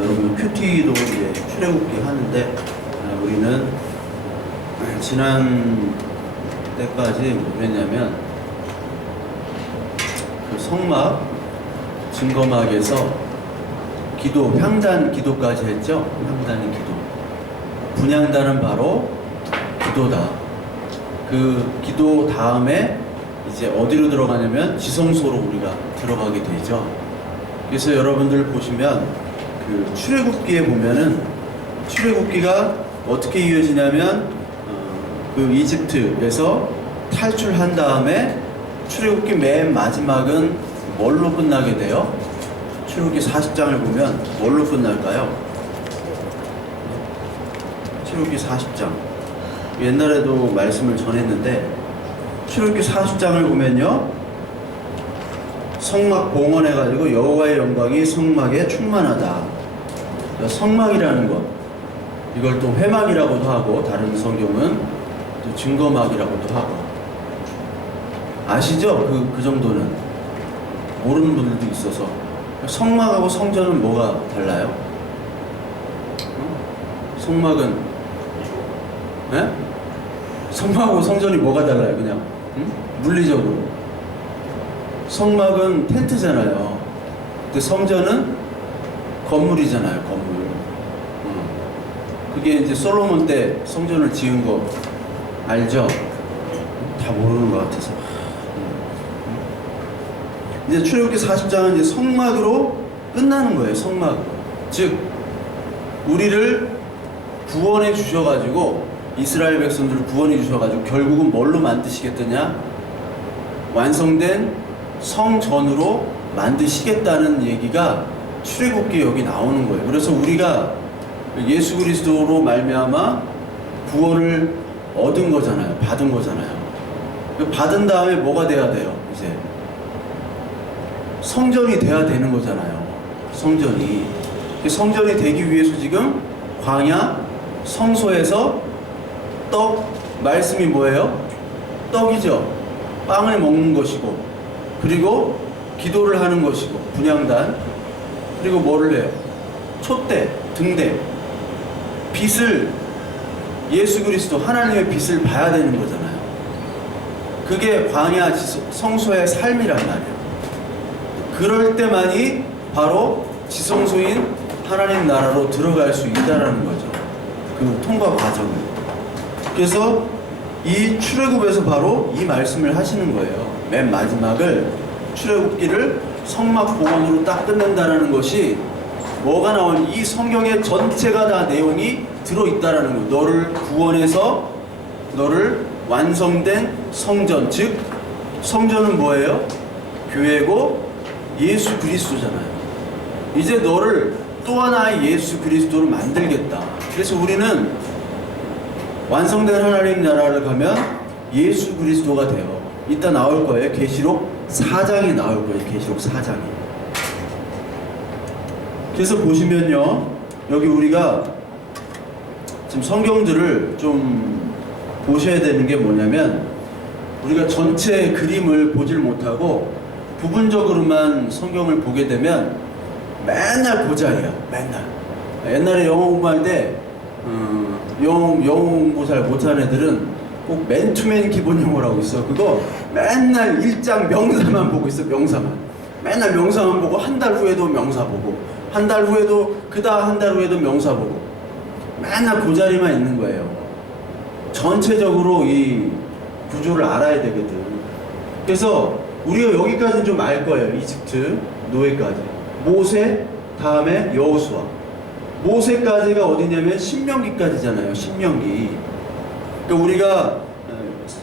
여러분 큐티도 이제 출애굽기 하는데 우리는 지난 때까지 뭐 그랬냐면 그 성막 증거막에서 기도, 향단 기도까지 했죠. 향단의 기도. 분향단은 바로 기도다. 그 기도 다음에 이제 어디로 들어가냐면 지성소로 우리가 들어가게 되죠. 그래서 여러분들 보시면 그 출애굽기에 보면은 출애굽기가 어떻게 이어지냐면 그 이집트에서 탈출한 다음에 출애굽기 맨 마지막은 뭘로 끝나게 돼요? 출애굽기 40장을 보면 뭘로 끝날까요? 출애굽기 40장. 옛날에도 말씀을 전했는데 출애굽기 40장을 보면요, 성막 봉헌해가지고 여호와의 영광이 성막에 충만하다. 성막이라는 것, 이걸 또 회막이라고도 하고 다른 성경은 또 증거막이라고도 하고. 아시죠? 그 정도는 모르는 분들도 있어서. 성막하고 성전은 뭐가 달라요? 성막은 네? 성막하고 성전이 뭐가 달라요? 그냥 물리적으로. 성막은 텐트잖아요. 근데 성전은 건물이잖아요. 건물. 그게 이제 솔로몬 때 성전을 지은 거 알죠? 다 모르는 것 같아서. 이제 출애굽기 40장은 이제 성막으로 끝나는 거예요. 성막으로. 즉 우리를 구원해 주셔가지고, 이스라엘 백성들을 구원해 주셔가지고 결국은 뭘로 만드시겠느냐? 완성된 성전으로 만드시겠다는 얘기가 출애굽기에 여기 나오는 거예요. 그래서 우리가 예수 그리스도로 말미암아 구원을 얻은 거잖아요. 받은 거잖아요. 받은 다음에 뭐가 돼야 돼요? 이제 성전이 돼야 되는 거잖아요. 성전이. 성전이 되기 위해서 지금 광야 성소에서 말씀이 뭐예요? 떡이죠. 빵을 먹는 것이고, 그리고 기도를 하는 것이고, 분향단, 그리고 뭐를 해요? 촛대, 등대, 빛을, 예수 그리스도 하나님의 빛을 봐야 되는 거잖아요. 그게 광야 성소의 삶이란 말이에요. 그럴 때만이 바로 지성소인 하나님 나라로 들어갈 수 있다라는 거죠. 그 통과 과정을. 그래서 이 출애굽에서 바로 이 말씀을 하시는 거예요. 맨 마지막을, 출애굽기를 성막 봉헌으로 딱 끝낸다라는 것이 뭐가 나오는, 이 성경의 전체가 다 내용이 들어있다라는 거예요. 너를 구원해서 너를 완성된 성전, 즉 성전은 뭐예요? 교회고 예수 그리스도잖아요. 이제 너를 또 하나의 예수 그리스도로 만들겠다. 그래서 우리는 완성된 하나님 나라를 가면 예수 그리스도가 돼요. 이따 나올 거예요. 계시록 4장이 나올 거예요. 계시록 4장이. 그래서 보시면요, 여기 우리가 지금 성경들을 좀 보셔야 되는 게 뭐냐면, 우리가 전체 그림을 보질 못하고 부분적으로만 성경을 보게 되면 맨날 그 자리야. 맨날. 옛날에 영어 공부할 때 영어 공부 잘 못하는 애들은 꼭 맨투맨 기본 영어라고 있어. 그거 맨날 1장 명사만 보고 있어. 명사만. 맨날 명사만 보고, 한 달 후에도 명사 보고, 한 달 후에도, 그다음 한 달 후에도 명사 보고, 맨날 그 자리만 있는 거예요. 전체적으로 이 구조를 알아야 되거든. 그래서 우리가 여기까지는 좀 알 거예요. 이집트 노예까지. 모세, 다음에 여호수아. 모세까지가 어디냐면 신명기까지잖아요. 신명기. 그러니까 우리가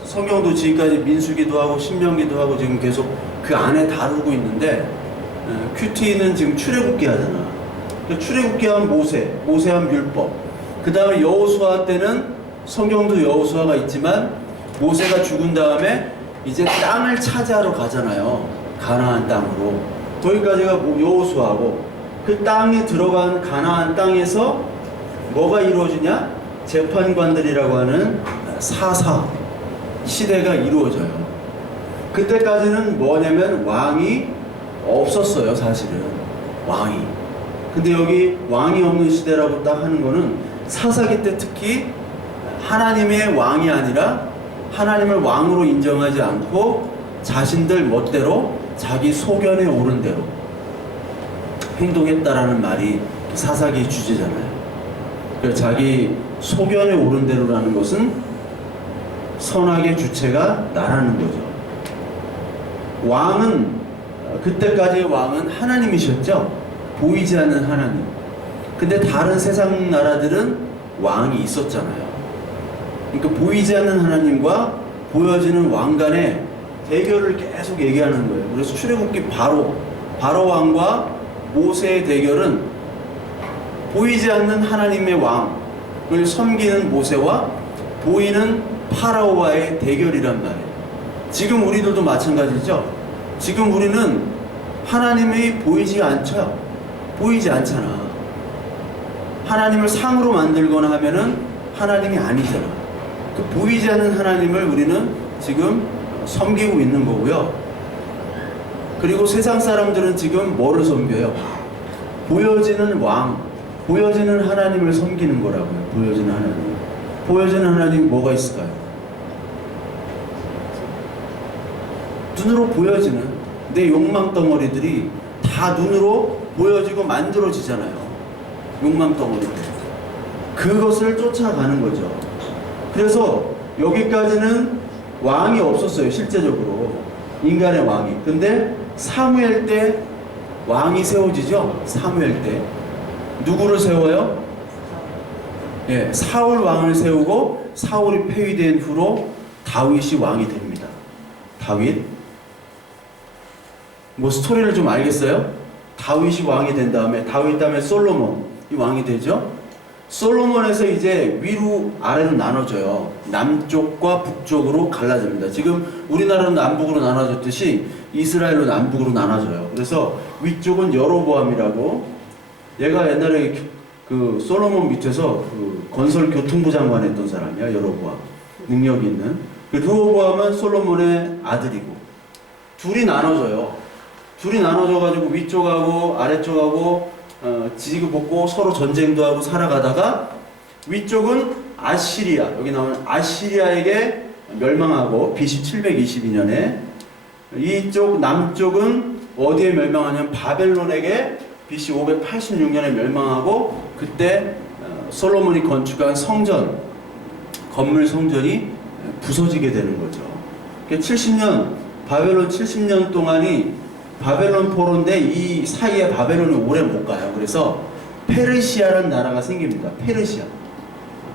성경도 지금까지 민수기도 하고 신명기도 하고 지금 계속 그 안에 다루고 있는데, 큐티는 지금 출애굽기 하잖아. 그러니까 출애굽기 하면 모세 하면 율법. 그 다음에 여호수아 때는 성경도 여호수아가 있지만 모세가 죽은 다음에 이제 땅을 차지하러 가잖아요. 가나안 땅으로. 거기까지가 여호수아고, 그 땅에 들어간 가나안 땅에서 뭐가 이루어지냐? 재판관들이라고 하는 사사 시대가 이루어져요. 그때까지는 뭐냐면 왕이 없었어요. 사실은 왕이. 근데 여기 왕이 없는 시대라고 딱 하는 거는 사사기 때 특히 하나님의 왕이 아니라 하나님을 왕으로 인정하지 않고 자신들 멋대로 자기 소견에 오른 대로 행동했다라는 말이 사사기 주제잖아요. 그래서 자기 소견에 오른 대로라는 것은 선악의 주체가 나라는 거죠. 왕은 그때까지의 왕은 하나님이셨죠. 보이지 않는 하나님. 근데 다른 세상 나라들은 왕이 있었잖아요. 그러니까 보이지 않는 하나님과 보여지는 왕 간의 대결을 계속 얘기하는 거예요. 그래서 출애굽기 바로 왕과 모세의 대결은 보이지 않는 하나님의 왕을 섬기는 모세와 보이는 파라오와의 대결이란 말이에요. 지금 우리들도 마찬가지죠. 지금 우리는 하나님이 보이지 않잖아. 하나님을 상으로 만들거나 하면은 하나님이 아니잖아. 그 보이지 않는 하나님을 우리는 지금 섬기고 있는 거고요. 그리고 세상 사람들은 지금 뭐를 섬겨요? 보여지는 왕, 보여지는 하나님을 섬기는 거라고요. 보여지는 하나님. 보여지는 하나님 뭐가 있을까요? 눈으로 보여지는 내 욕망 덩어리들이 다 눈으로 보여지고 만들어지잖아요. 욕망 덩어리들. 그것을 쫓아가는 거죠. 그래서 여기까지는 왕이 없었어요. 실제적으로 인간의 왕이. 근데 사무엘 때 왕이 세워지죠. 사무엘 때 누구를 세워요? 예, 사울 왕을 세우고 사울이 폐위된 후로 다윗이 왕이 됩니다. 다윗. 뭐 스토리를 좀 알겠어요? 다윗이 왕이 된 다음에 솔로몬이 왕이 되죠. 솔로몬에서 이제 위로 아래로 나눠져요. 남쪽과 북쪽으로 갈라집니다. 지금 우리나라는 남북으로 나눠졌듯이 이스라엘로 남북으로 나눠져요. 그래서 위쪽은 여로보암이라고, 얘가 옛날에 그 솔로몬 밑에서 그 건설교통부 장관 했던 사람이야. 여로보암. 능력 있는. 그 르호보암은 솔로몬의 아들이고, 둘이 나눠져요. 둘이 나눠져가지고 위쪽하고 아래쪽하고 지지고 서로 전쟁도 하고 살아가다가 위쪽은 아시리아, 여기 나오는 아시리아에게 멸망하고 BC 722년에, 이쪽 남쪽은 어디에 멸망하냐면 바벨론에게 BC 586년에 멸망하고, 그때 솔로몬이 건축한 성전, 건물 성전이 부서지게 되는 거죠. 70년, 바벨론 70년 동안이 바벨론 포로인데 이 사이에 바벨론이 오래 못 가요. 그래서 페르시아라는 나라가 생깁니다. 페르시아.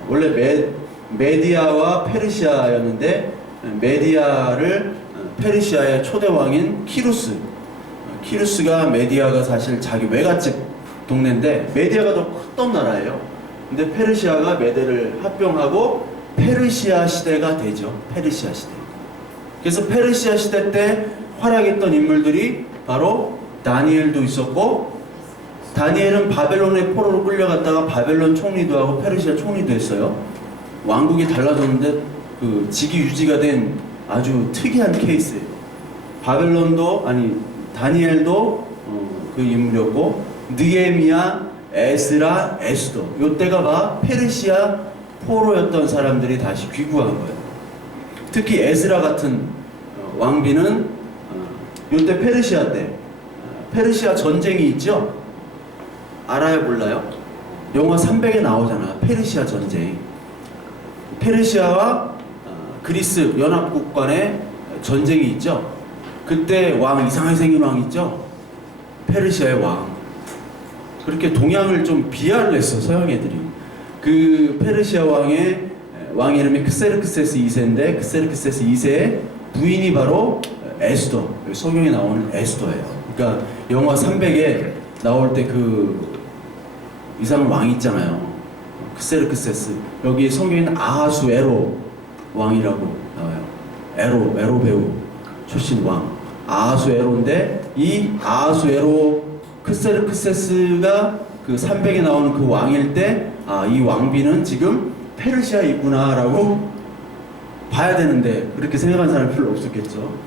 원래 메디아와 페르시아였는데 메디아를 페르시아의 초대 왕인 키루스가 메디아가 사실 자기 외갓집 동네인데 메디아가 더 컸던 나라예요. 근데 페르시아가 메디를 합병하고 페르시아 시대가 되죠. 페르시아 시대. 그래서 페르시아 시대 때 활약했던 인물들이 바로 다니엘도 있었고, 다니엘은 바벨론의 포로로 끌려갔다가 바벨론 총리도 하고 페르시아 총리도 했어요. 왕국이 달라졌는데 그 직위 유지가 된 아주 특이한 케이스예요. 다니엘도 그 인물이었고, 느헤미야, 에스라, 에스더, 요때가 막 페르시아 포로였던 사람들이 다시 귀국한 거예요. 특히 에스라 같은 왕비는 요때 페르시아 때, 페르시아 전쟁이 있죠? 알아요, 몰라요? 영화 300에 나오잖아. 페르시아 전쟁. 페르시아와 그리스 연합국 간의 전쟁이 있죠? 그때 이상하게 생긴 왕 있죠? 페르시아의 왕. 그렇게 동양을 좀 비하를 했어, 서양 애들이. 그 페르시아 왕 이름이 크세르크세스 2세인데, 크세르크세스 2세의 부인이 바로 에스더, 성경에 나오는 에스더예요. 그러니까 영화 300에 나올 때 그 이상한 왕이 있잖아요. 크세르크세스. 여기 성경에는 아하수에로 왕이라고 나와요. 에로 배우 출신 왕. 아하수에로인데, 이 아하수에로 크세르크세스가 그 300에 나오는 그 왕일 때, 이 왕비는 지금 페르시아에 있구나라고 봐야 되는데, 그렇게 생각하는 사람이 별로 없었겠죠.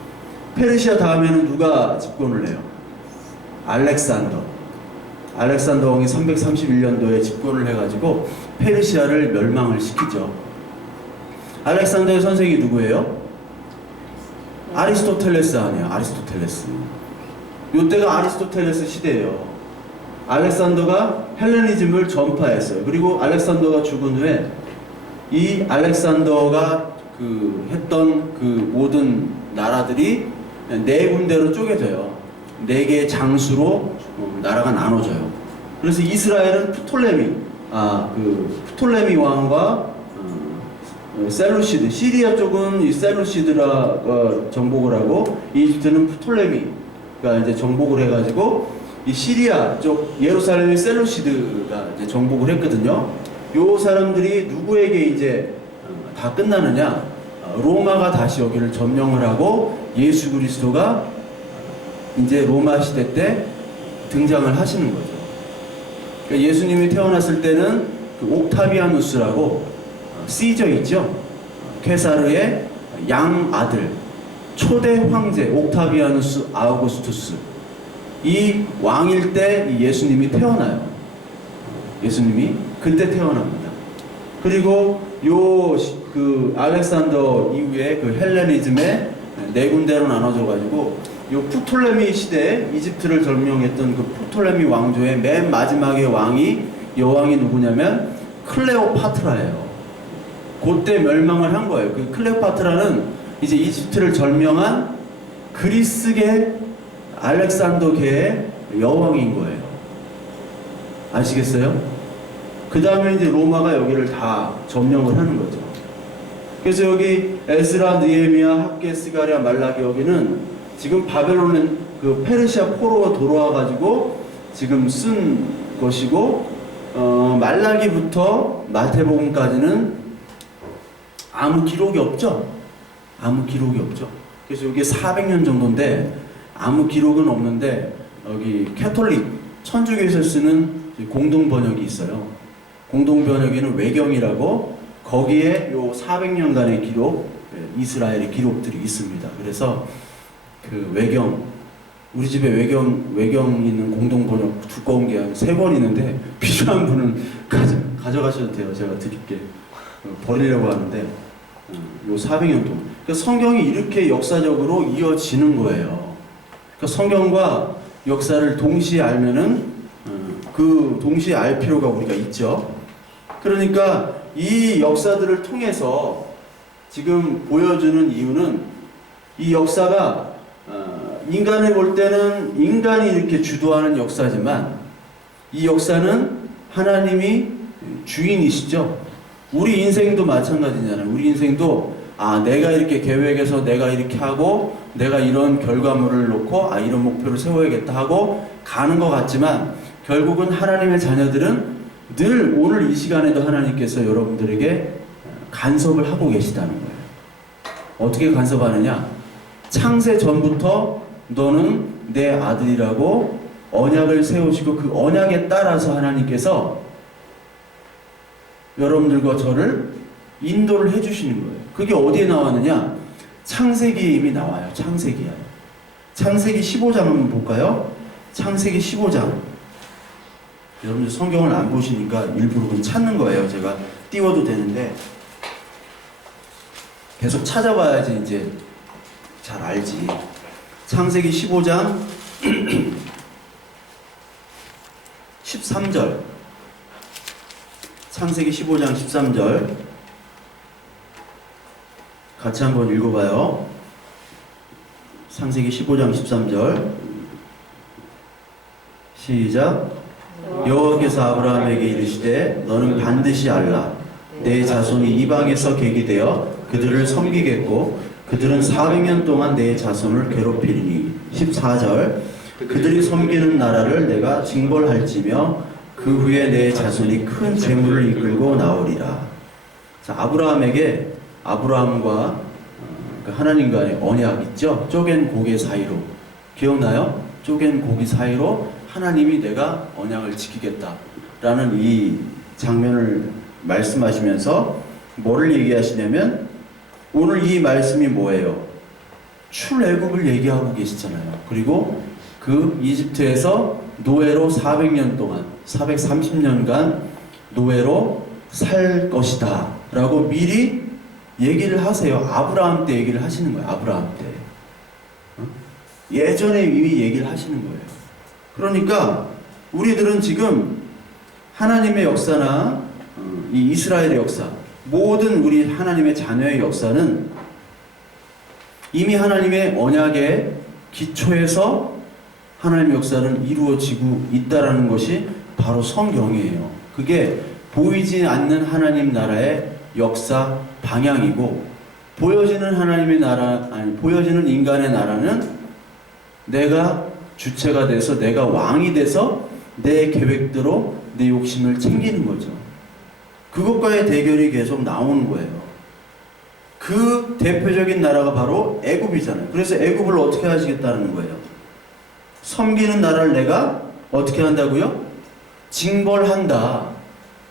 페르시아 다음에는 누가 집권을 해요? 알렉산더. 알렉산더 왕이 331년도에 집권을 해가지고 페르시아를 멸망을 시키죠. 알렉산더의 선생이 누구예요? 아리스토텔레스 아니에요. 아리스토텔레스. 요때가 아리스토텔레스 시대예요. 알렉산더가 헬레니즘을 전파했어요. 그리고 알렉산더가 죽은 후에 이 알렉산더가 했던 모든 나라들이 네 군데로 쪼개져요. 네 개의 장수로 나라가 나눠져요. 그래서 이스라엘은 프톨레미 왕과 셀루시드, 시리아 쪽은 이 셀루시드라 정복을 하고, 이집트는 프톨레미가 이제 정복을 해가지고 이 시리아 쪽 예루살렘의 셀루시드가 이제 정복을 했거든요. 요 사람들이 누구에게 이제 다 끝나느냐? 로마가 다시 여기를 점령을 하고 예수 그리스도가 이제 로마 시대 때 등장을 하시는 거죠. 그러니까 예수님이 태어났을 때는 옥타비아누스라고 시저 있죠? 케사르의 양아들, 초대 황제 옥타비아누스 아우구스투스, 이 왕일 때 예수님이 태어나요. 예수님이 그때 태어납니다. 그리고 알렉산더 이후에 헬레니즘의 네 군데로 나눠져 가지고 요 프톨레미 시대에 이집트를 점령했던 프톨레미 왕조의 맨 마지막의 여왕이 누구냐면 클레오파트라예요. 그때 멸망을 한 거예요. 클레오파트라는 이제 이집트를 점령한 그리스계 알렉산더계의 여왕인 거예요. 아시겠어요? 그 다음에 이제 로마가 여기를 다 점령을 하는 거죠. 그래서 여기 에스라, 느헤미야, 학개, 스가랴, 말라기, 여기는 지금 바벨론은 페르시아 포로가 돌아와 가지고 지금 쓴 것이고, 말라기부터 마태복음까지는 아무 기록이 없죠. 아무 기록이 없죠. 그래서 이게 400년 정도인데 아무 기록은 없는데, 여기 캐톨릭 천주교에서 쓰는 공동 번역이 있어요. 공동 번역에는 외경이라고, 거기에 요 400년간의 기록, 이스라엘의 기록들이 있습니다. 그래서 외경, 우리 집에 외경 있는 공동 번역 두꺼운 게 한 3권 있는데, 필요한 분은 가져가셔도 돼요. 제가 드릴게. 버리려고 하는데, 요 400년 동안. 그러니까 성경이 이렇게 역사적으로 이어지는 거예요. 그러니까 성경과 역사를 동시에 알면은, 동시에 알 필요가 우리가 있죠. 그러니까 이 역사들을 통해서 지금 보여주는 이유는, 이 역사가 인간이 볼 때는 인간이 이렇게 주도하는 역사지만, 이 역사는 하나님이 주인이시죠. 우리 인생도 마찬가지잖아요. 우리 인생도 내가 이렇게 계획해서 내가 이렇게 하고 내가 이런 결과물을 놓고 이런 목표를 세워야겠다 하고 가는 것 같지만, 결국은 하나님의 자녀들은 늘 오늘 이 시간에도 하나님께서 여러분들에게 간섭을 하고 계시다는 거예요. 어떻게 간섭하느냐? 창세 전부터 너는 내 아들이라고 언약을 세우시고, 그 언약에 따라서 하나님께서 여러분들과 저를 인도를 해주시는 거예요. 그게 어디에 나왔느냐? 창세기에 이미 나와요. 창세기 15장 한번 볼까요? 창세기 15장. 여러분들 성경을 안 보시니까 일부러 찾는 거예요. 제가 띄워도 되는데 계속 찾아봐야지 이제 잘 알지. 창세기 15장 13절. 창세기 15장 13절 같이 한번 읽어봐요. 창세기 15장 13절 시작. 여호와께서 아브라함에게 이르시되 너는 반드시 알라. 내 자손이 이방에서 객이 되어 그들을 섬기겠고 그들은 400년 동안 내 자손을 괴롭히리니. 14절. 그들이 섬기는 나라를 내가 징벌할지며 그 후에 내 자손이 큰 재물을 이끌고 나오리라. 자, 아브라함과 하나님과의 언약 있죠? 쪼갠 고개 사이로. 기억나요? 쪼갠 고기 사이로 하나님이 내가 언약을 지키겠다라는 이 장면을 말씀하시면서 뭐를 얘기하시냐면, 오늘 이 말씀이 뭐예요? 출애굽을 얘기하고 계시잖아요. 그리고 그 이집트에서 노예로 400년 동안 430년간 노예로 살 것이다 라고 미리 얘기를 하세요. 아브라함 때 얘기를 하시는 거예요. 아브라함 때 예전에 이미 얘기를 하시는 거예요. 그러니까 우리들은 지금 하나님의 역사나 이 이스라엘의 역사, 모든 우리 하나님의 자녀의 역사는 이미 하나님의 언약의 기초에서 하나님의 역사는 이루어지고 있다라는 것이 바로 성경이에요. 그게 보이지 않는 하나님 나라의 역사 방향이고, 보여지는 하나님의 나라, 아니 보여지는 인간의 나라는 내가 주체가 돼서 내가 왕이 돼서 내 계획대로 내 욕심을 챙기는 거죠. 그것과의 대결이 계속 나오는 거예요. 그 대표적인 나라가 바로 애굽이잖아요. 그래서 애굽을 어떻게 하시겠다는 거예요? 섬기는 나라를 내가 어떻게 한다고요? 징벌한다.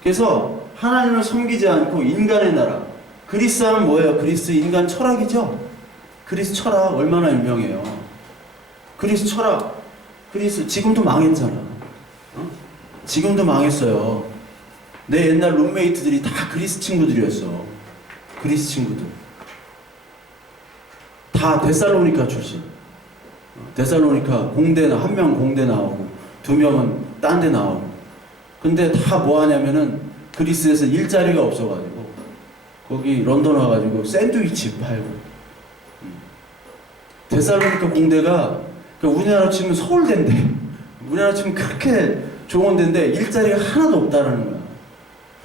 그래서 하나님을 섬기지 않고 인간의 나라. 그리스 하면 뭐예요? 그리스 인간 철학이죠? 그리스 철학 얼마나 유명해요. 그리스 철학. 그리스 지금도 망했잖아. 지금도 망했어요. 내 옛날 룸메이트들이 다 그리스 친구들이었어. 그리스 친구들. 다 데살로니카 출신. 데살로니카 공대나 한 명 공대 나오고 두 명은 딴 데 나오고. 근데 다 뭐 하냐면은 그리스에서 일자리가 없어가지고 거기 런던 와가지고 샌드위치 팔고. 데살로니카 공대가 우리나라로 치면 서울대인데 우리나라로 치면 그렇게 좋은 데인데 일자리가 하나도 없다라는 거야.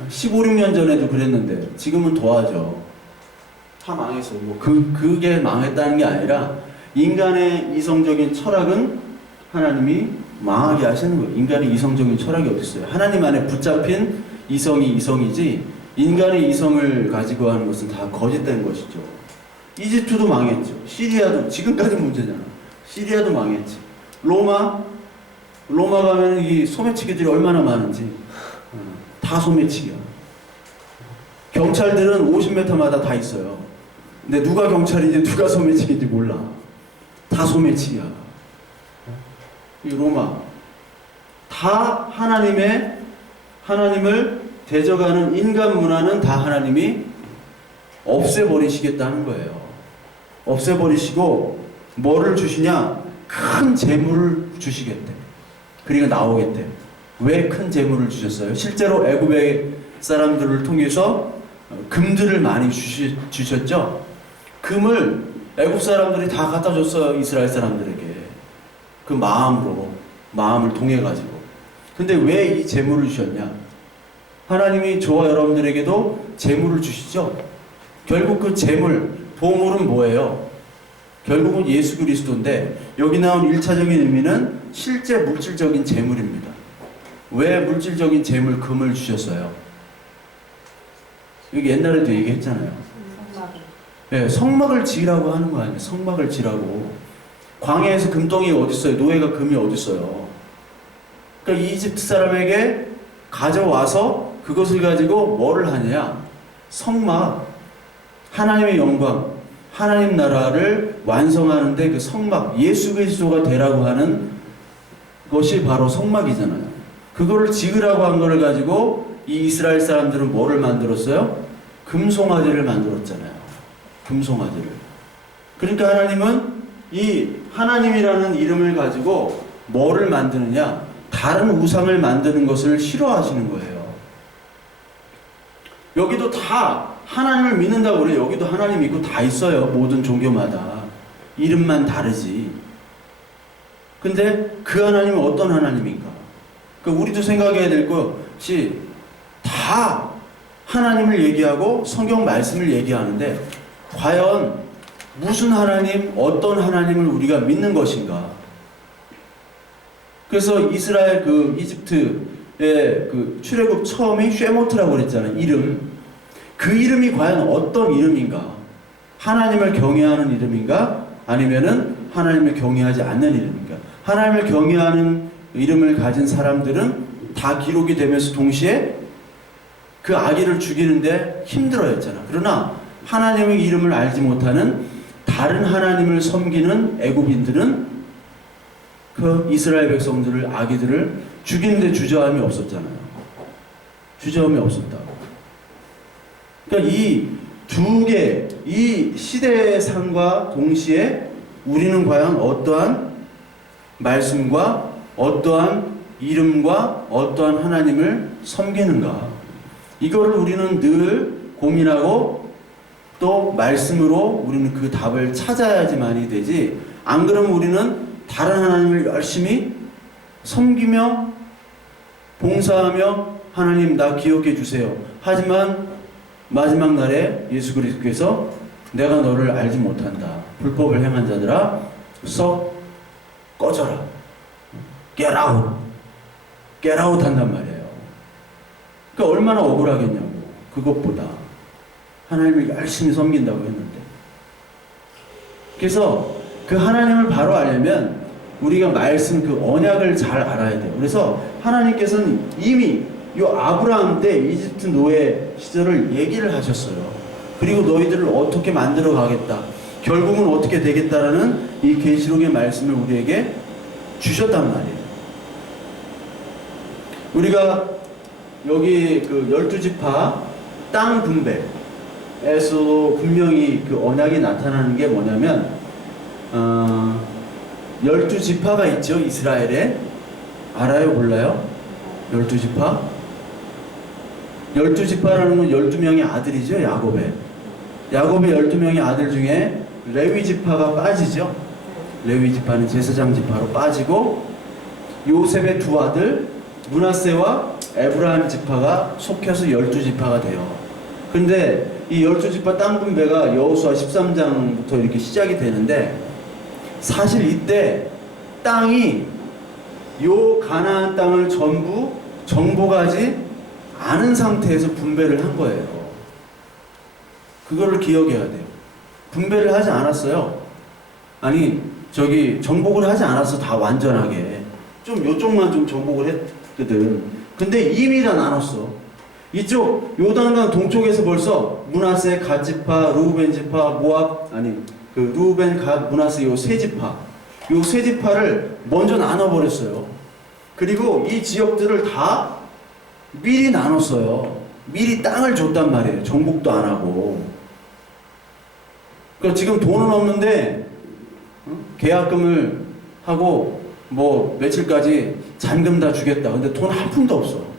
15, 16년 전에도 그랬는데 지금은 더하죠. 다 망했어. 뭐 그게 망했다는 게 아니라 인간의 이성적인 철학은 하나님이 망하게 하시는 거예요. 인간의 이성적인 철학이 어디 있어요? 하나님 안에 붙잡힌 이성이 이성이지 인간의 이성을 가지고 하는 것은 다 거짓된 것이죠. 이집트도 망했죠. 시리아도 지금까지 문제잖아. 시리아도 망했지. 로마 가면 이 소매치기들이 얼마나 많은지 다 소매치기야. 경찰들은 50m마다 다 있어요. 근데 누가 경찰인지 누가 소매치기인지 몰라. 다 소매치기야. 이 로마 다 하나님을 대적하는 인간 문화는 다 하나님이 없애버리시겠다는 거예요. 없애버리시고 뭐를 주시냐? 큰 재물을 주시겠대. 그러니까 나오겠대. 왜 큰 재물을 주셨어요? 실제로 애굽의 사람들을 통해서 금들을 많이 주셨죠. 금을 애굽 사람들이 다 갖다 줬어요. 이스라엘 사람들에게. 그 마음을 통해 가지고. 근데 왜 이 재물을 주셨냐? 하나님이 저와 여러분들에게도 재물을 주시죠. 결국 그 재물, 보물은 뭐예요? 결국은 예수 그리스도인데 여기 나온 1차적인 의미는 실제 물질적인 재물입니다. 왜 물질적인 재물 금을 주셨어요? 여기 옛날에도 얘기했잖아요. 네, 성막을 지으라고 하는 거 아니에요. 성막을 지으라고. 광야에서 금덩이 어디 있어요? 노예가 금이 어디 있어요? 그러니까 이집트 사람에게 가져와서 그것을 가지고 뭐를 하냐? 성막, 하나님의 영광, 하나님 나라를 완성하는데 그 성막, 예수 그리스도가 되라고 하는 것이 바로 성막이잖아요. 그거를 지으라고 한 거를 가지고 이 이스라엘 사람들은 뭐를 만들었어요? 금송아지를 만들었잖아요. 금송아지를. 그러니까 하나님은 이 하나님이라는 이름을 가지고 뭐를 만드느냐? 다른 우상을 만드는 것을 싫어하시는 거예요. 여기도 다 하나님을 믿는다고 그래요. 여기도 하나님 믿고 다 있어요. 모든 종교마다. 이름만 다르지. 근데 그 하나님은 어떤 하나님인가? 그러니까 우리도 생각해야 될 것이 다 하나님을 얘기하고 성경 말씀을 얘기하는데 과연 무슨 하나님, 어떤 하나님을 우리가 믿는 것인가? 그래서 이스라엘 이집트의 출애굽 처음이 쉐모트라고 그랬잖아요. 이름. 그 이름이 과연 어떤 이름인가? 하나님을 경외하는 이름인가? 아니면은 하나님을 경외하지 않는 이름인가? 하나님을 경외하는 이름을 가진 사람들은 다 기록이 되면서 동시에 그 아기를 죽이는데 힘들어했잖아. 그러나 하나님의 이름을 알지 못하는 다른 하나님을 섬기는 애굽인들은 그 이스라엘 백성들을, 아기들을 죽이는데 주저함이 없었잖아요. 주저함이 없었다. 그러니까 이 두 개, 이 시대상과 동시에 우리는 과연 어떠한 말씀과 어떠한 이름과 어떠한 하나님을 섬기는가? 이거를 우리는 늘 고민하고 또 말씀으로 우리는 그 답을 찾아야지만이 되지, 안 그러면 우리는 다른 하나님을 열심히 섬기며 봉사하며 하나님 나 기억해 주세요. 하지만 마지막 날에 예수 그리스도께서 내가 너를 알지 못한다. 불법을 행한 자들아 썩 꺼져라. Get out. Get out 한단 말이에요. 그러니까 얼마나 억울하겠냐고. 그것보다 하나님을 열심히 섬긴다고 했는데. 그래서 그 하나님을 바로 알려면 우리가 말씀 그 언약을 잘 알아야 돼요. 그래서 하나님께서는 이미 요 아브라함 때 이집트 노예 시절을 얘기를 하셨어요. 그리고 너희들을 어떻게 만들어 가겠다. 결국은 어떻게 되겠다라는 이 계시록의 말씀을 우리에게 주셨단 말이에요. 우리가 여기 그 12지파 땅 분배에서도 분명히 그 언약이 나타나는 게 뭐냐면 12지파가 있죠. 이스라엘에. 알아요? 몰라요? 12지파? 12지파라는 건 12명의 아들이죠. 야곱의 12명의 아들 중에 레위지파가 빠지죠. 레위지파는 제사장 지파로 빠지고 요셉의 두 아들 므낫세와 에브라임 지파가 속해서 12지파가 돼요. 근데 이 12지파 땅 분배가 여호수아 13장부터 이렇게 시작이 되는데, 사실 이때 땅이 요 가나안 땅을 전부 정복하지 않은 상태에서 분배를 한 거예요. 그거를 기억해야 돼요. 분배를 하지 않았어요. 아니 저기 정복을 하지 않았어. 다 완전하게 좀 요쪽만 좀 정복을 했거든. 근데 이미 다 나눴어. 이쪽 요단강 동쪽에서 벌써 므낫세, 갓지파, 루벤지파, 모압, 아니 그 루벤, 갓, 므낫세 요 세 지파, 요 세 지파를 먼저 나눠버렸어요. 그리고 이 지역들을 다 미리 나눴어요. 미리 땅을 줬단 말이에요. 정복도 안 하고. 그러니까 지금 돈은 없는데 계약금을 하고 뭐 며칠까지 잔금 다 주겠다. 근데 돈 한 푼도 없어.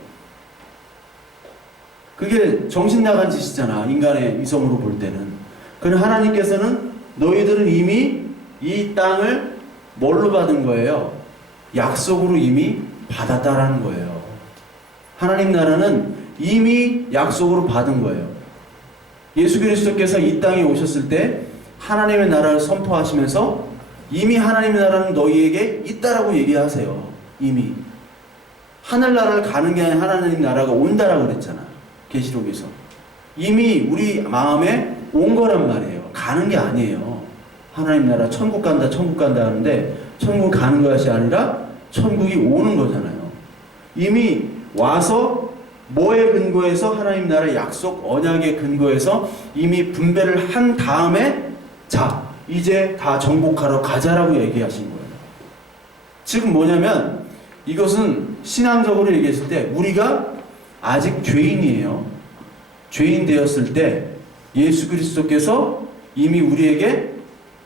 그게 정신 나간 짓이잖아. 인간의 이성으로 볼 때는. 그런데 하나님께서는 너희들은 이미 이 땅을 뭘로 받은 거예요? 약속으로 이미 받았다라는 거예요. 하나님 나라는 이미 약속으로 받은 거예요. 예수 그리스도께서 이 땅에 오셨을 때 하나님의 나라를 선포하시면서 이미 하나님의 나라는 너희에게 있다라고 얘기하세요. 이미 하늘나라를 가는 게 아니라 하나님 나라가 온다라고 그랬잖아. 계시록에서 이미 우리 마음에 온 거란 말이에요. 가는 게 아니에요. 하나님 나라 천국 간다 천국 간다 하는데 천국 가는 것이 아니라 천국이 오는 거잖아요. 이미 와서 뭐에 근거해서 하나님 나라 약속 언약의 근거해서 이미 분배를 한 다음에 자 이제 다 정복하러 가자라고 얘기하신 거예요. 지금 뭐냐면 이것은 신앙적으로 얘기했을 때 우리가 아직 죄인이에요. 죄인 되었을 때 예수 그리스도께서 이미 우리에게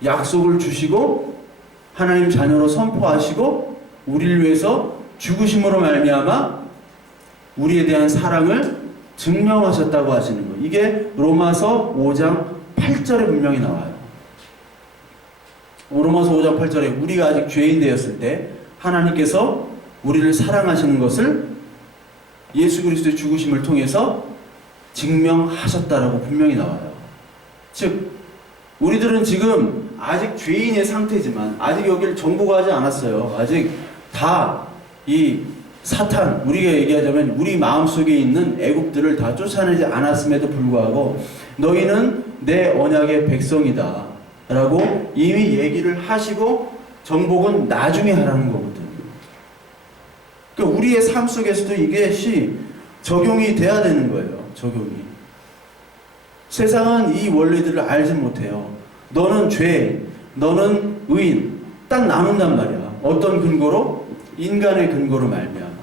약속을 주시고 하나님 자녀로 선포하시고 우리를 위해서 죽으심으로 말미암아 우리에 대한 사랑을 증명하셨다고 하시는 거예요. 이게 로마서 5장 8절에 분명히 나와요. 로마서 5장 8절에 우리가 아직 죄인 되었을 때 하나님께서 우리를 사랑하시는 것을 예수 그리스도의 죽으심을 통해서 증명하셨다라고 분명히 나와요. 즉 우리들은 지금 아직 죄인의 상태지만 아직 여기를 정복하지 않았어요. 아직 다 이 사탄, 우리가 얘기하자면 우리 마음속에 있는 애국들을 다 쫓아내지 않았음에도 불구하고 너희는 내 언약의 백성이다 라고 이미 얘기를 하시고 정복은 나중에 하라는 거거든요. 그러니까 우리의 삶 속에서도 이것이 적용이 돼야 되는 거예요. 적용이. 세상은 이 원리들을 알지 못해요. 너는 죄, 너는 의인 딱 나눈단 말이야. 어떤 근거로? 인간의 근거로 말미암아.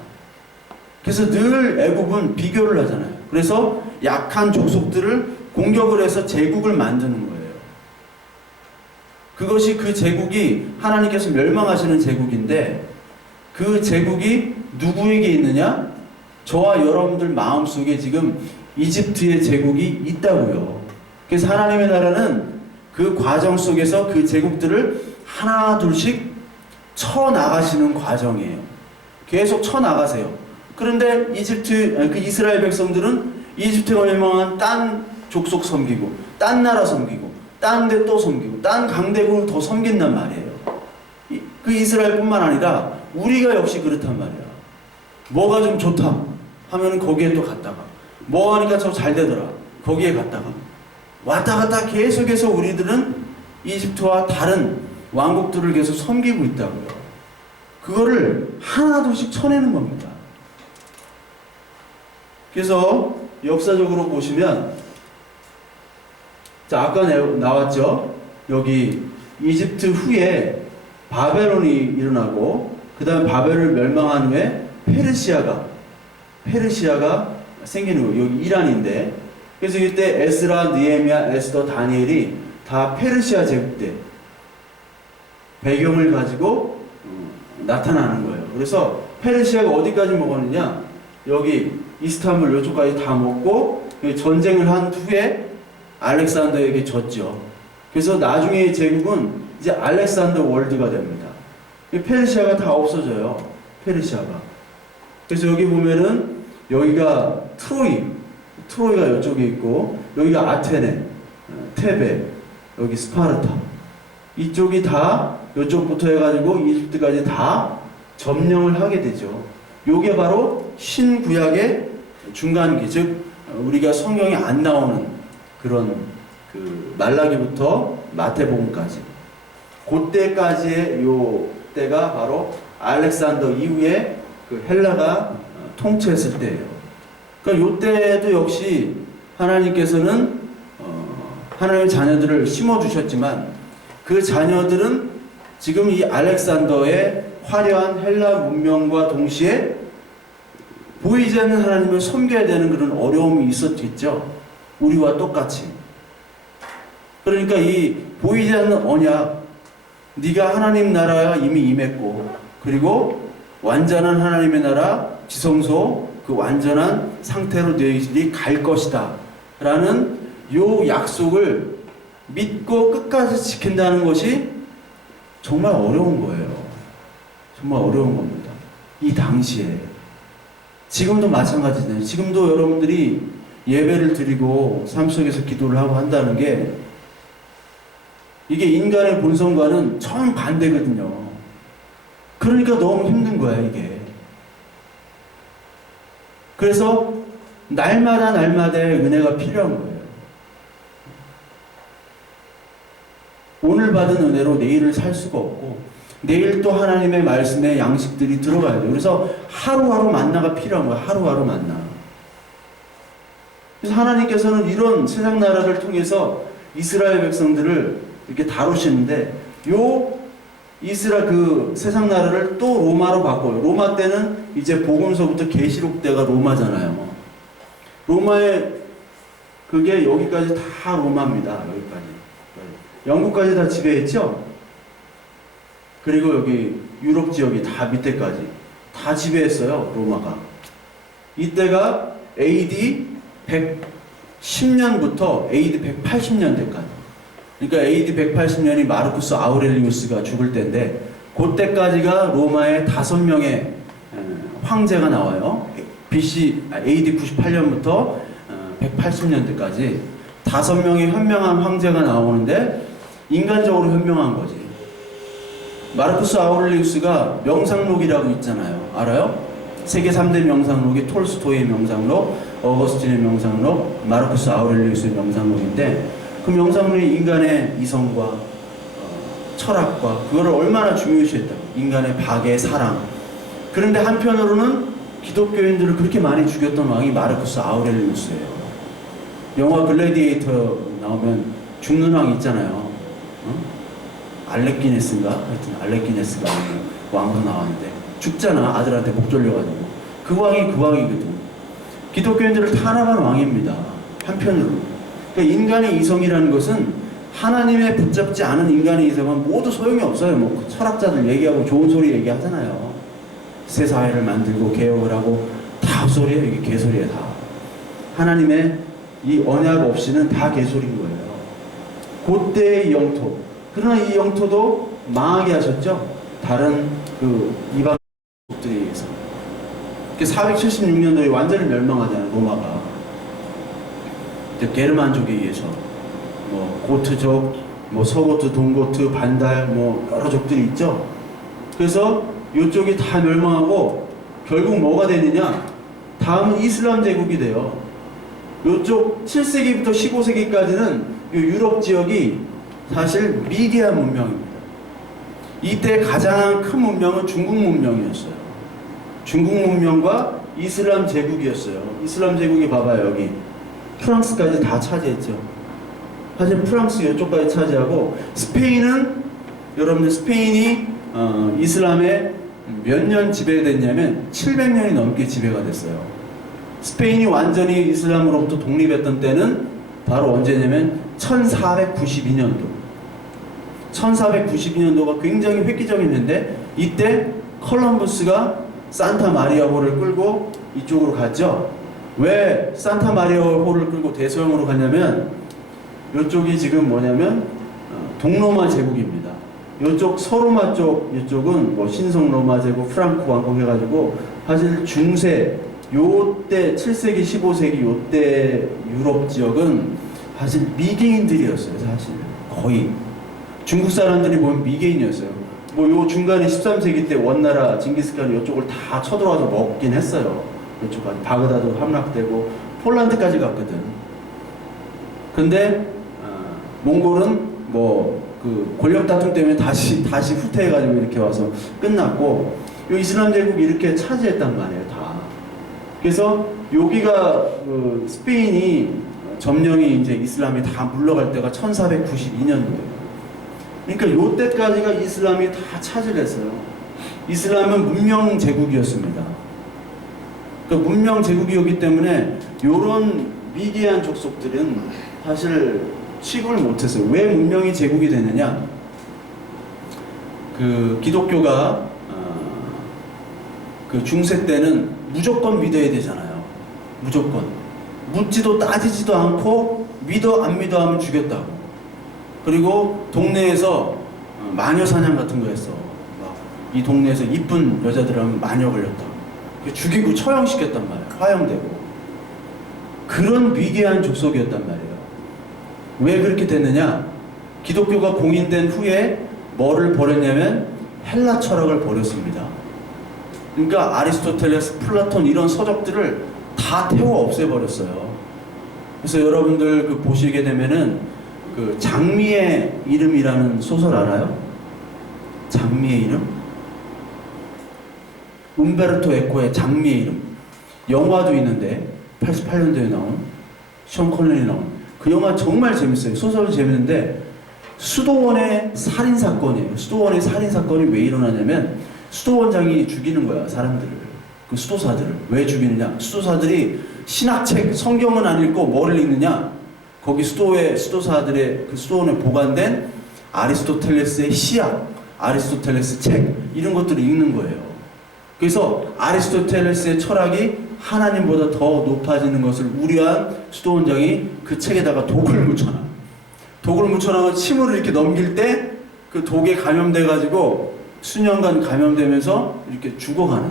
그래서 늘 애굽은 비교를 하잖아요. 그래서 약한 족속들을 공격을 해서 제국을 만드는 거예요. 그것이 그 제국이 하나님께서 멸망하시는 제국인데, 그 제국이 누구에게 있느냐? 저와 여러분들 마음속에 지금 이집트의 제국이 있다고요. 그래서 하나님의 나라는 그 과정 속에서 그 제국들을 하나 둘씩 쳐나가시는 과정이에요. 계속 쳐나가세요. 그런데 그 이스라엘 백성들은 이집트가 멸망한 딴 족속 섬기고, 딴 나라 섬기고, 딴 데 또 섬기고, 딴 강대국을 더 섬긴단 말이에요. 그 이스라엘뿐만 아니라 우리가 역시 그렇단 말이야. 뭐가 좀 좋다 하면 거기에 또 갔다가, 뭐 하니까 저 잘 되더라 거기에 갔다가, 왔다 갔다 계속해서 우리들은 이집트와 다른 왕국들을 계속 섬기고 있다고요. 그거를 하나둘씩 쳐내는 겁니다. 그래서 역사적으로 보시면, 자, 아까 나왔죠? 여기 이집트 후에 바벨론이 일어나고, 그 다음 바벨을 멸망한 후에 페르시아가 생기는 거예요. 여기 이란인데, 그래서 이때 에스라, 느헤미야, 에스더, 다니엘이 다 페르시아 제국 때 배경을 가지고 나타나는 거예요. 그래서 페르시아가 어디까지 먹었느냐? 여기 이스탄불 이쪽까지 다 먹고, 전쟁을 한 후에 알렉산더에게 졌죠. 그래서 나중에 제국은 이제 알렉산더 월드가 됩니다. 페르시아가 다 없어져요. 페르시아가. 그래서 여기 보면은 여기가 트로이가 이쪽에 있고, 여기가 아테네, 테베, 여기 스파르타, 이쪽이 다 이쪽부터 해가지고 이집트까지 다 점령을 하게 되죠. 요게 바로 신구약의 중간기, 즉 우리가 성경에 안 나오는 그런 그 말라기부터 마태복음까지, 그때까지의 요 때가 바로 알렉산더 이후에 그 헬라가 통치했을 때예요. 그러니까 요 때도 역시 하나님께서는 하나님의 자녀들을 심어주셨지만, 그 자녀들은 지금 이 알렉산더의 화려한 헬라 문명과 동시에 보이지 않는 하나님을 섬겨야 되는 그런 어려움이 있었겠죠. 우리와 똑같이. 그러니까 이 보이지 않는 언약, 네가 하나님 나라가 이미 임했고, 그리고 완전한 하나님의 나라 지성소, 그 완전한 상태로 너희들이 갈 것이다 라는 요 약속을 믿고 끝까지 지킨다는 것이 정말 어려운 거예요. 정말 어려운 겁니다. 이 당시에. 지금도 마찬가지잖아요. 지금도 여러분들이 예배를 드리고 삶 속에서 기도를 하고 한다는 게, 이게 인간의 본성과는 정반대거든요. 그러니까 너무 힘든 거야, 이게. 그래서 날마다의 은혜가 필요한 거예요. 오늘 받은 은혜로 내일을 살 수가 없고, 내일 또 하나님의 말씀의 양식들이 들어가야 돼요. 그래서 하루하루 만나가 필요한 거예요. 하루하루 만나. 그래서 하나님께서는 이런 세상 나라를 통해서 이스라엘 백성들을 이렇게 다루시는데, 그 세상 나라를 또 로마로 바꿔요. 로마 때는 이제 복음서부터 계시록 때가 로마잖아요. 로마의 그게 여기까지 다 로마입니다. 여기까지. 영국까지 다 지배했죠? 그리고 여기 유럽 지역이 다 밑에까지 다 지배했어요, 로마가. 이때가 AD 110년부터 AD 180년대까지. 그러니까 AD 180년이 마르쿠스 아우렐리우스가 죽을 때인데, 그때까지가 로마의 5명의 황제가 나와요. AD 98년부터 180년대까지 5명의 현명한 황제가 나오는데, 인간적으로 현명한 거지. 마르쿠스 아우렐리우스가 명상록이라고 있잖아요. 알아요? 세계 3대 명상록이 톨스토이의 명상록, 어거스틴의 명상록, 마르쿠스 아우렐리우스의 명상록인데, 그 명상록이 인간의 이성과 철학과 그거를 얼마나 중요시했다고. 인간의 박애, 사랑. 그런데 한편으로는 기독교인들을 그렇게 많이 죽였던 왕이 마르쿠스 아우렐리우스예요. 영화 글래디에이터 나오면 죽는 왕 있잖아요. 알레키네스인가? 하여튼 알레키네스가 왕도 나왔는데 죽잖아. 아들한테 목 졸려가지고. 그 왕이 그 왕이거든. 기독교인들을 탄압한 왕입니다. 한편으로. 그러니까 인간의 이성이라는 것은 하나님의 붙잡지 않은 인간의 이성은 모두 소용이 없어요. 뭐 철학자들 얘기하고 좋은 소리 얘기하잖아요. 새 사회를 만들고 개혁을 하고 다 헛소리예요. 이게 개소리예요. 다. 하나님의 이 언약 없이는 다 개소리인 거예요. 그때의 영토. 그러나 이 영토도 망하게 하셨죠. 다른 그 이방족들에 의해서. 476년도에 완전히 멸망하잖아요. 로마가. 게르만족에 의해서. 뭐 고트족, 뭐 서고트, 동고트, 반달, 뭐 여러 족들이 있죠. 그래서 이쪽이 다 멸망하고 결국 뭐가 되느냐? 다음은 이슬람 제국이 돼요. 이쪽 7세기부터 15세기까지는 이 유럽 지역이 사실 미디안 문명입니다. 이때 가장 큰 문명은 중국 문명이었어요. 중국 문명과 이슬람 제국이었어요. 이슬람 제국이 봐봐요. 여기 프랑스까지 다 차지했죠. 사실 프랑스 이쪽까지 차지하고 스페인은 여러분들 스페인이 이슬람에 몇 년 지배됐냐면 700년이 넘게 지배가 됐어요. 스페인이 완전히 이슬람으로부터 독립했던 때는 바로 언제냐면 1492년도. 1492년도가 굉장히 획기적인 해인데 이때 콜럼버스가 산타 마리아호를 끌고 이쪽으로 갔죠. 왜 산타 마리아호를 끌고 대서양으로 갔냐면 이쪽이 지금 뭐냐면 동로마 제국입니다. 이쪽 서로마 쪽 이쪽은 뭐 신성 로마 제국, 프랑크 왕국 해가지고 사실 중세 요때 7세기 15세기 요때 유럽 지역은 사실 미개인들이었어요. 사실 거의 중국 사람들이 보면 미개인이었어요. 뭐 요 중간에 13세기 때 원나라 징기스칸이 이쪽을 다 쳐들어와서 먹긴 했어요. 이쪽까지 바그다도 함락되고 폴란드까지 갔거든. 근데 몽골은 뭐 그 권력 다툼 때문에 다시 후퇴해가지고 이렇게 와서 끝났고 요 이슬람 제국이 이렇게 차지했단 말이에요. 다. 그래서 여기가 그 스페인이 점령이 이제 이슬람이 다 물러갈 때가 1492년도예요. 그러니까 요때까지가 이슬람이 다 차지를 했어요. 이슬람은 문명 제국이었습니다. 그러니까 문명 제국이었기 때문에 요런 미개한 족속들은 사실 취급을 못했어요. 왜 문명이 제국이 되느냐? 그 기독교가 그 중세 때는 무조건 믿어야 되잖아요. 무조건. 묻지도 따지지도 않고 믿어 안 믿어 하면 죽였다고. 그리고 동네에서 마녀 사냥 같은 거 했어. 이 동네에서 이쁜 여자들 하면 마녀 걸렸다고. 죽이고 처형시켰단 말이야. 화형되고. 그런 위대한 족속이었단 말이에요. 왜 그렇게 됐느냐? 기독교가 공인된 후에 뭐를 버렸냐면 헬라 철학을 버렸습니다. 그러니까 아리스토텔레스, 플라톤 이런 서적들을 다 태워 없애버렸어요. 그래서 여러분들 그 보시게 되면은 그 장미의 이름이라는 소설 알아요? 장미의 이름? 움베르토 에코의 장미의 이름. 영화도 있는데 88년도에 나온 션 콜린이 나온 그 영화 정말 재밌어요. 소설도 재밌는데 수도원의 살인사건이에요. 수도원의 살인사건이 왜 일어나냐면 수도원장이 죽이는 거야. 사람들을. 그 수도사들을. 왜 죽이느냐? 수도사들이 신학책, 성경은 안 읽고 뭐를 읽느냐? 거기 수도사들의 그 수도원에 보관된 아리스토텔레스의 시학, 아리스토텔레스 책 이런 것들을 읽는 거예요. 그래서 아리스토텔레스의 철학이 하나님보다 더 높아지는 것을 우려한 수도원장이 그 책에다가 독을 묻혀놔. 독을 묻혀놔서 침을 이렇게 넘길 때 그 독에 감염돼가지고 수년간 감염되면서 이렇게 죽어가는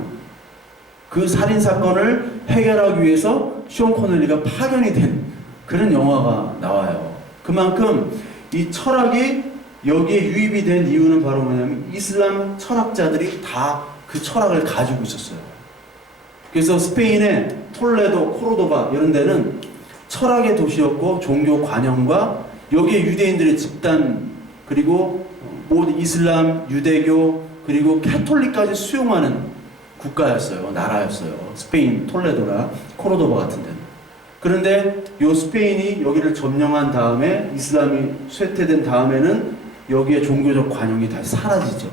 그 살인사건을 해결하기 위해서 쇼 코넬리가 파견이 된 그런 영화가 나와요. 그만큼 이 철학이 여기에 유입이 된 이유는 바로 뭐냐면 이슬람 철학자들이 다 그 철학을 가지고 있었어요. 그래서 스페인의 톨레도, 코르도바 이런 데는 철학의 도시였고 종교 관영과 여기에 유대인들의 집단 그리고 모든 이슬람, 유대교 그리고 캐톨릭까지 수용하는 국가였어요. 나라였어요. 스페인 톨레도나 코르도바 같은 데는. 그런데 요 스페인이 여기를 점령한 다음에 이슬람이 쇠퇴된 다음에는 여기에 종교적 관용이 다시 사라지죠.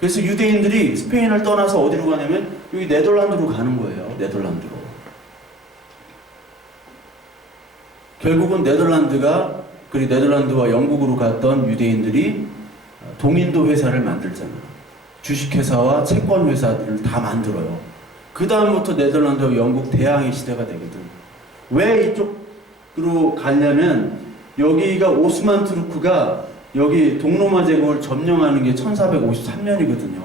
그래서 유대인들이 스페인을 떠나서 어디로 가냐면 여기 네덜란드로 가는 거예요. 네덜란드로. 결국은 네덜란드가, 그리고 네덜란드와 영국으로 갔던 유대인들이 동인도 회사를 만들잖아. 주식회사와 채권회사들을 다 만들어요. 그 다음부터 네덜란드와 영국 대항해 시대가 되거든. 왜 이쪽으로 가냐면 여기가 오스만 투르크가 여기 동로마 제국을 점령하는 게 1453년이거든요.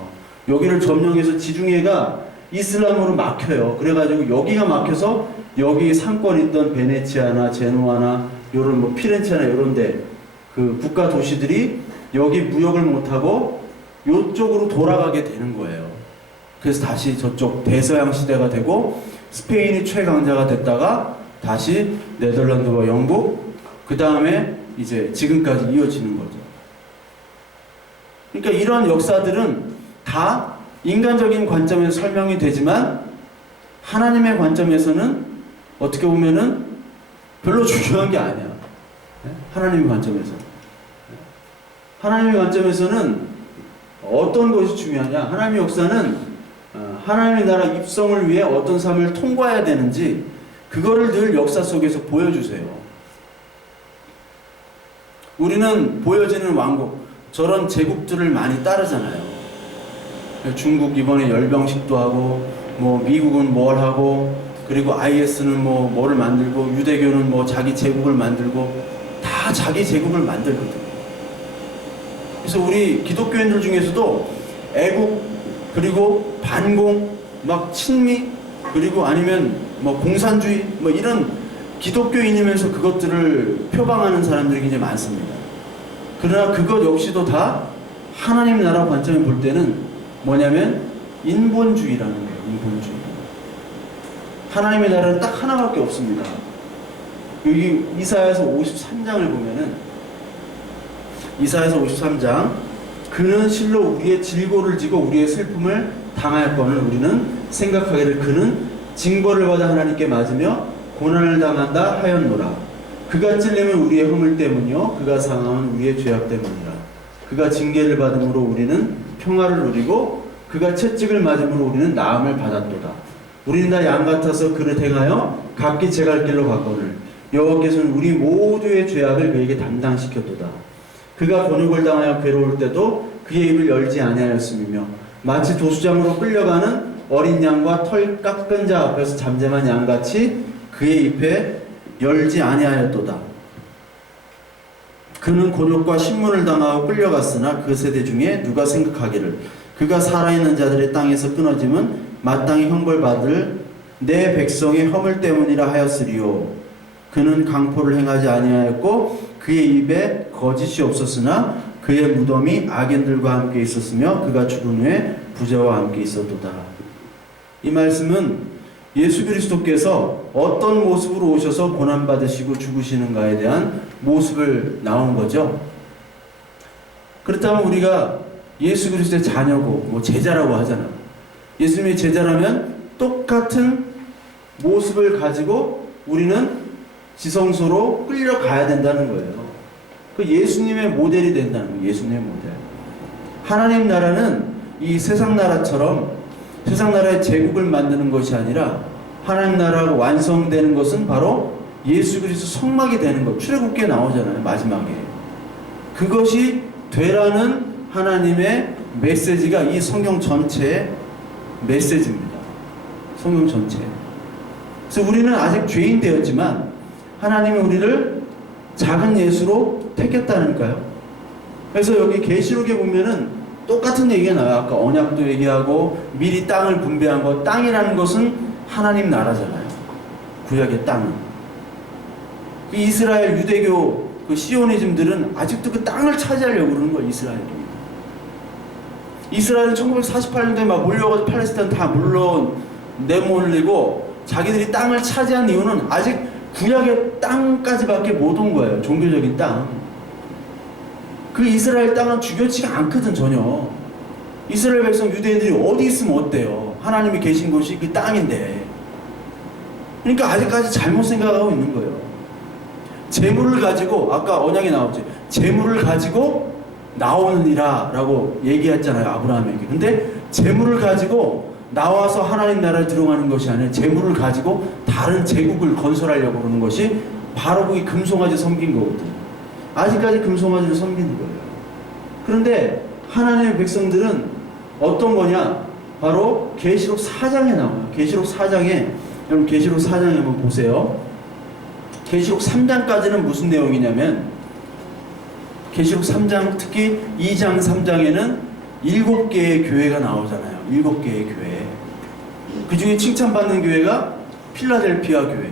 여기를 점령해서 지중해가 이슬람으로 막혀요. 그래가지고 여기가 막혀서 여기 상권 있던 베네치아나 제노아나 요런 뭐 피렌체나 요런데 그 국가 도시들이 여기 무역을 못하고 요쪽으로 돌아가게 되는 거예요. 그래서 다시 저쪽 대서양 시대가 되고 스페인이 최강자가 됐다가 다시 네덜란드와 영국, 그 다음에 이제 지금까지 이어지는 거죠. 그러니까 이런 역사들은 다 인간적인 관점에서 설명이 되지만 하나님의 관점에서는 어떻게 보면은 별로 중요한 게 아니야. 하나님의 관점에서. 하나님의 관점에서는 어떤 것이 중요하냐? 하나님의 역사는 하나님의 나라 입성을 위해 어떤 삶을 통과해야 되는지 그거를 늘 역사 속에서 보여주세요. 우리는 보여지는 왕국, 저런 제국들을 많이 따르잖아요. 중국 이번에 열병식도 하고, 뭐 미국은 뭘 하고, 그리고 IS는 뭐를 만들고, 유대교는 뭐 자기 제국을 만들고, 다 자기 제국을 만들거든요. 그래서 우리 기독교인들 중에서도 애국, 그리고 반공, 막 친미, 그리고 아니면 뭐 공산주의, 뭐 이런 기독교인이면서 그것들을 표방하는 사람들이 굉장히 많습니다. 그러나 그것 역시도 다 하나님 나라 관점에 볼 때는 뭐냐면 인본주의라는 거예요. 인본주의. 하나님의 나라는 딱 하나밖에 없습니다. 여기 이사야서 53장을 보면은 이사야서 53장, 그는 실로 우리의 질고를 지고 우리의 슬픔을 당하였거늘 우리는 생각하기를 그는 징벌을 받아 하나님께 맞으며 고난을 당한다 하였노라. 그가 찔림은 우리의 허물 때문이요 그가 상함은 우리의 죄악 때문이라. 그가 징계를 받음으로 우리는 평화를 누리고 그가 채찍을 맞음으로 우리는 나음을 받았도다. 우리는 다 양 같아서 그를 행하여 각기 제갈 길로 갔거늘 여호와께서는 우리 모두의 죄악을 그에게 담당시켰도다. 그가 곤욕을 당하여 괴로울 때도 그의 입을 열지 아니하였음이며 마치 도수장으로 끌려가는 어린 양과 털 깎은 자 앞에서 잠잠한 양같이 그의 입에 열지 아니하였도다. 그는 곤욕과 신문을 당하고 끌려갔으나 그 세대 중에 누가 생각하기를 그가 살아있는 자들의 땅에서 끊어짐은 마땅히 형벌받을 내 백성의 허물 때문이라 하였으리요. 그는 강포를 행하지 아니하였고 그의 입에 거짓이 없었으나 그의 무덤이 악인들과 함께 있었으며 그가 죽은 후에 부자와 함께 있었도다. 이 말씀은 예수 그리스도께서 어떤 모습으로 오셔서 고난받으시고 죽으시는가에 대한 모습을 나온 거죠. 그렇다면 우리가 예수 그리스도의 자녀고 뭐 제자라고 하잖아. 예수님의 제자라면 똑같은 모습을 가지고 우리는 지성소로 끌려가야 된다는 거예요. 그 예수님의 모델이 된다는 거예요. 예수님의 모델. 하나님 나라는 이 세상 나라처럼 세상 나라의 제국을 만드는 것이 아니라 하나님 나라가 완성되는 것은 바로 예수 그리스도 성막이 되는 것. 출애굽기에 나오잖아요. 마지막에. 그것이 되라는 하나님의 메시지가 이 성경 전체의 메시지입니다. 성경 전체. 그래서 우리는 아직 죄인 되었지만 하나님이 우리를 작은 예수로 택했다니까요. 그래서 여기 계시록에 보면은 똑같은 얘기가 나와요. 아까 언약도 얘기하고 미리 땅을 분배한 것. 땅이라는 것은 하나님 나라잖아요. 구약의 땅은. 그 이스라엘 유대교 그 시오니즘들은 아직도 그 땅을 차지하려고 그러는 거예요. 이스라엘은 1948년도에 막 몰려가지고 팔레스타인 다 물론 내몰리고 자기들이 땅을 차지한 이유는 아직 구약의 땅까지밖에 못 온 거예요. 종교적인 땅. 그 이스라엘 땅은 중요치가 않거든 전혀. 이스라엘 백성 유대인들이 어디 있으면 어때요? 하나님이 계신 곳이 그 땅인데. 그러니까 아직까지 잘못 생각하고 있는 거예요. 재물을 가지고 아까 언약에 나왔지. 재물을 가지고 나오느니라 라고 얘기했잖아요, 아브라함에게. 근데 재물을 가지고 나와서 하나님 나라에 들어가는 것이 아니라 재물을 가지고 다른 제국을 건설하려고 그러는 것이 바로 그게 금송아지 섬긴 거거든요. 아직까지 금송아지를 섬기는 거예요. 그런데 하나님의 백성들은 어떤 거냐? 바로 계시록 4장에 나와요. 계시록 4장에, 여러분 계시록 4장에 한번 보세요. 계시록 3장까지는 무슨 내용이냐면, 계시록 3장, 특히 2장, 3장에는 7개의 교회가 나오잖아요. 7개의 교회. 그 중에 칭찬받는 교회가 필라델피아 교회,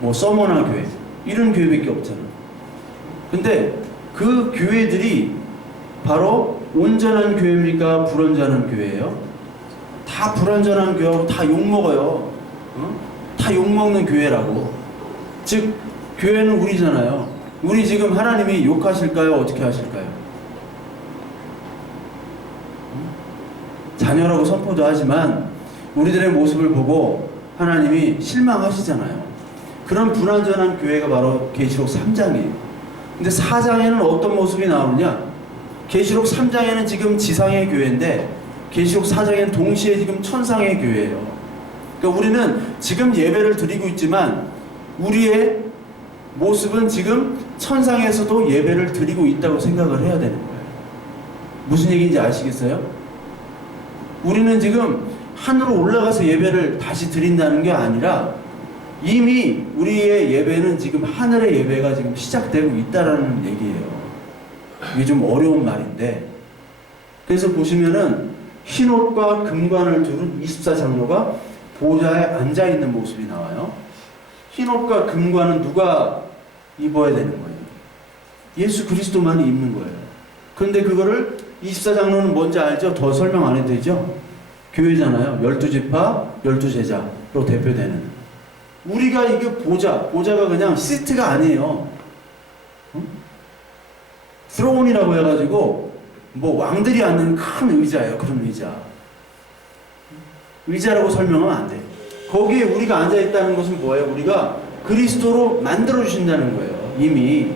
뭐 서머나 교회, 이런 교회밖에 없잖아요. 근데 그 교회들이 바로 온전한 교회입니까? 불온전한 교회예요? 다 불완전한 교회하고 다 욕먹어요. 다 욕먹는 교회라고. 즉 교회는 우리잖아요. 우리 지금 하나님이 욕하실까요? 어떻게 하실까요? 자녀라고 선포도 하지만 우리들의 모습을 보고 하나님이 실망하시잖아요. 그런 불완전한 교회가 바로 계시록 3장이에요. 근데 4장에는 어떤 모습이 나오느냐? 계시록 3장에는 지금 지상의 교회인데 계시록 4장에는 동시에 지금 천상의 교회예요. 그러니까 우리는 지금 예배를 드리고 있지만 우리의 모습은 지금 천상에서도 예배를 드리고 있다고 생각을 해야 되는 거예요. 무슨 얘기인지 아시겠어요? 우리는 지금 하늘로 올라가서 예배를 다시 드린다는 게 아니라 이미 우리의 예배는 지금 하늘의 예배가 지금 시작되고 있다라는 얘기예요. 이게 좀 어려운 말인데, 그래서 보시면은 흰옷과 금관을 두른 24장로가 보좌에 앉아있는 모습이 나와요. 흰옷과 금관은 누가 입어야 되는 거예요? 예수 그리스도만이 입는 거예요. 그런데 그거를 24장로는 뭔지 알죠? 더 설명 안 해도 되죠? 교회잖아요. 12지파, 12제자로 대표되는. 우리가 이게 보좌가 그냥 시트가 아니에요. 스로운이라고 해가지고 뭐 왕들이 앉는 큰 의자예요. 그런 의자. 의자라고 설명하면 안 돼. 거기에 우리가 앉아있다는 것은 뭐예요? 우리가 그리스도로 만들어주신다는 거예요. 이미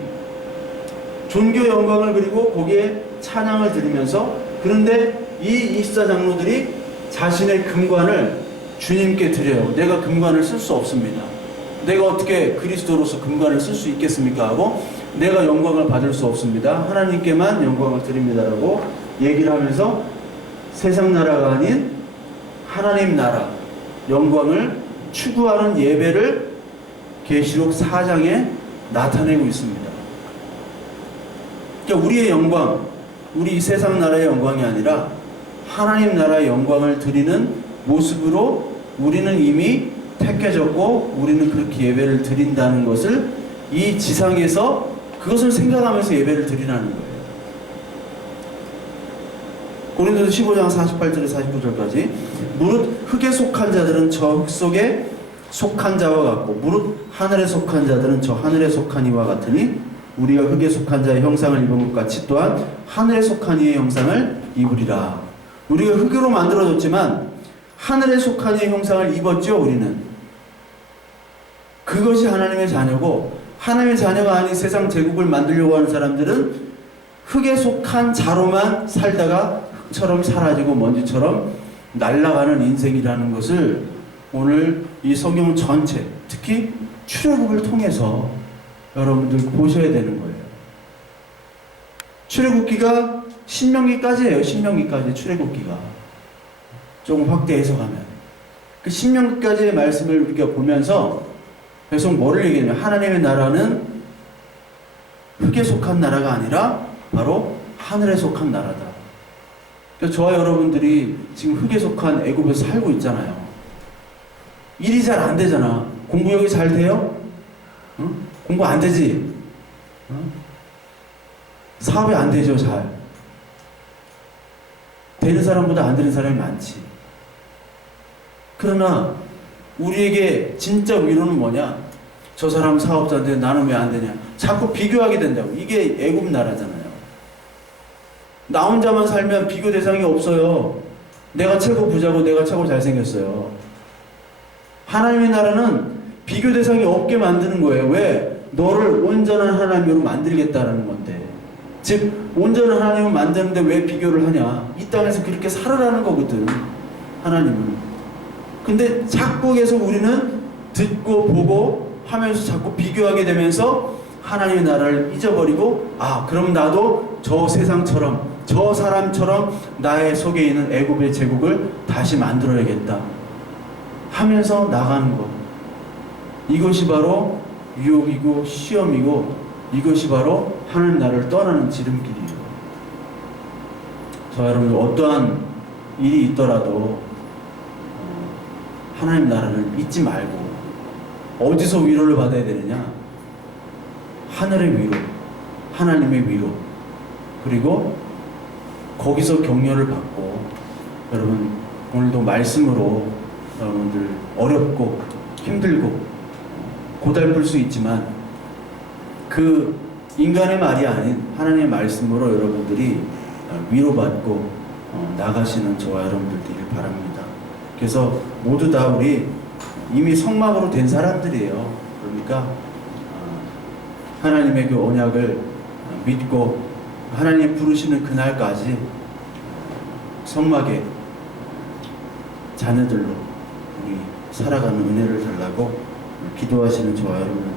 존귀 영광을 그리고 거기에 찬양을 드리면서, 그런데 이 24장로들이 자신의 금관을 주님께 드려요. 내가 금관을 쓸 수 없습니다. 내가 어떻게 그리스도로서 금관을 쓸 수 있겠습니까? 하고 내가 영광을 받을 수 없습니다. 하나님께만 영광을 드립니다라고 얘기를 하면서 세상 나라가 아닌 하나님 나라 영광을 추구하는 예배를 계시록 4장에 나타내고 있습니다. 그러니까 우리의 영광, 우리 세상 나라의 영광이 아니라 하나님 나라의 영광을 드리는 모습으로 우리는 이미 택해졌고 우리는 그렇게 예배를 드린다는 것을 이 지상에서 그것을 생각하면서 예배를 드리라는 거예요. 고린도서 15장 48절에서 49절까지 무릇 흙에 속한 자들은 저 흙 속에 속한 자와 같고 무릇 하늘에 속한 자들은 저 하늘에 속한 이와 같으니 우리가 흙에 속한 자의 형상을 입은 것 같이 또한 하늘에 속한 이의 형상을 입으리라. 우리가 흙으로 만들어졌지만 하늘에 속한 이의 형상을 입었죠. 우리는 그것이 하나님의 자녀고, 하나님의 자녀가 아닌 세상 제국을 만들려고 하는 사람들은 흙에 속한 자로만 살다가 흙처럼 사라지고 먼지처럼 날아가는 인생이라는 것을 오늘 이 성경 전체, 특히 출애굽을 통해서 여러분들 보셔야 되는 거예요. 출애굽기가 신명기까지예요. 신명기까지 출애굽기가 조금 확대 해석하면 그 신명기까지의 말씀을 우리가 보면서 계속 뭐를 얘기하냐면 하나님의 나라는 흙에 속한 나라가 아니라 바로 하늘에 속한 나라다. 그러니까 저와 여러분들이 지금 흙에 속한 애굽에서 살고 있잖아요. 일이 잘 안 되잖아. 공부력이 잘 돼요? 응? 공부 안 되지? 응? 사업이 안 되죠, 잘. 되는 사람보다 안 되는 사람이 많지. 그러나 우리에게 진짜 위로는 뭐냐? 저 사람 사업자인데 나는 왜 안 되냐? 자꾸 비교하게 된다고. 이게 애굽 나라잖아요. 나 혼자만 살면 비교 대상이 없어요. 내가 최고 부자고 내가 최고 잘생겼어요. 하나님의 나라는 비교 대상이 없게 만드는 거예요. 왜? 너를 온전한 하나님으로 만들겠다라는 건데. 즉 온전한 하나님을 만드는데 왜 비교를 하냐? 이 땅에서 그렇게 살아라는 거거든, 하나님은. 근데 자꾸 계속 우리는 듣고 보고 하면서 자꾸 비교하게 되면서 하나님의 나라를 잊어버리고, 아, 그럼 나도 저 세상처럼, 저 사람처럼 나의 속에 있는 애굽의 제국을 다시 만들어야겠다 하면서 나가는 것. 이것이 바로 유혹이고 시험이고, 이것이 바로 하나님 나라를 떠나는 지름길이에요. 저 여러분들, 어떠한 일이 있더라도 하나님 나라를 잊지 말고, 어디서 위로를 받아야 되느냐? 하늘의 위로, 하나님의 위로, 그리고 거기서 격려를 받고, 여러분 오늘도 말씀으로 여러분들 어렵고 힘들고 고달플 수 있지만 그 인간의 말이 아닌 하나님의 말씀으로 여러분들이 위로받고 나가시는 저와 여러분들 되길 바랍니다. 그래서 모두 다 우리 이미 성막으로 된 사람들이에요. 그러니까 하나님의 그 언약을 믿고 하나님 부르시는 그날까지 성막의 자녀들로 우리 살아가는 은혜를 달라고 기도하시는 저와 여러분들